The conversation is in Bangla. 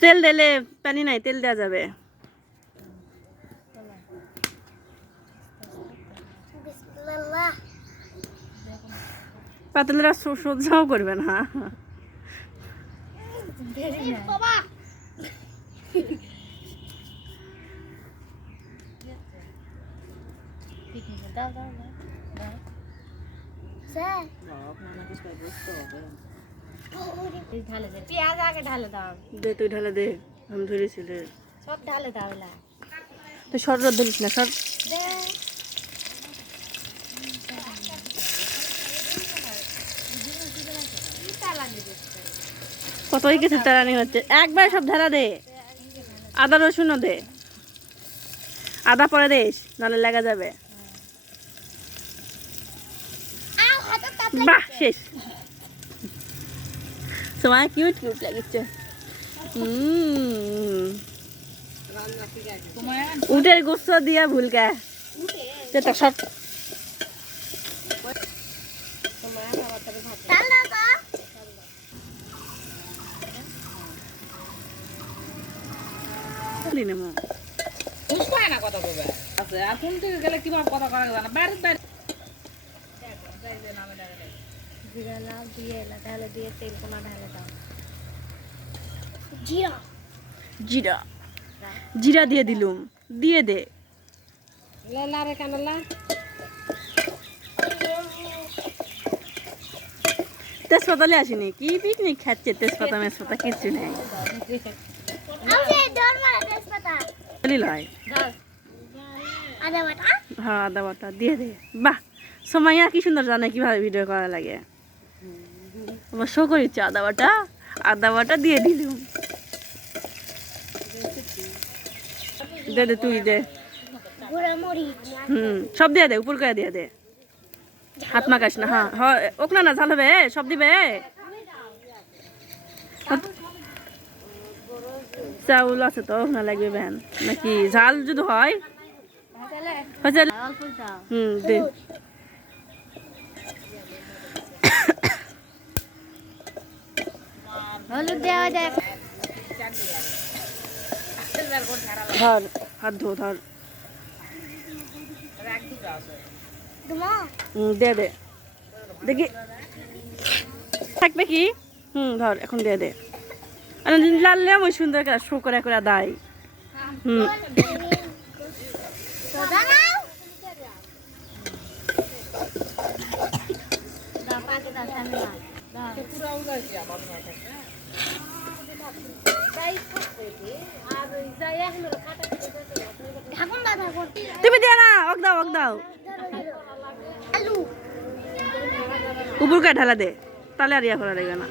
তেল দিলে পানি নাই, তেল দেওয়া যাবে। পাতলরা সহ্যও করবে না। পেঁয়াজ আগে ঢালে দাও। দে তুই ঢালে দে, আমি ধরেছিল সব ঢালে দাও। তুই সর রোদ ধরিস না, সর। কতই কিছু তাড়ানি হচ্ছে, একবার সব ঢালা দে। আদা রসুনও দে, আদা পরে দিস, নাহলে লাগা যাবে। বাহ, শেষ। তোমার কিউট কিউট লাগিচ্ছে। উটের গোস্ত দিয়া ভুলকা তো সব জিরা জিরা দিয়ে দিলুম, দিয়ে দে। তেজপাতালে আসিনি, কি পিকনিক খাচ্ছে, তেজপাতা মেজপাতা কিচ্ছু নেই। হ্যাঁ, আদা বাটা দিয়ে দে। বাহ, সোমাইয়া কি সুন্দর জানে কিভাবে ভিডিও করা লাগে। আমার শো করিচ্ছে আদা বাটা দিয়ে দিলুম। দে দে, তুই দে। সব দিয়ে দে, উপর করে দিয়ে দে, হাত মাখাস না। হ্যাঁ হ্যাঁ, ওখানে না ঝাল হবে, সব দিবে। চাউল আছে তো, ওখানে লাগবে ভ্যান নাকি ঝাল যদি হয়। দে। হলুদ দেওয়া যায়। ধর, হাত ধো, ধর। দে দে, দেখি থাকবে কি। ধর, এখন দিয়ে দে। লাললে ওই সুন্দর করে শো করে করে দেয়। তুমি দিয়ে না, অক দাও, অক দাও। উপর কে ঢালা দে, তাহলে আর ইয়া করা লাগবে না।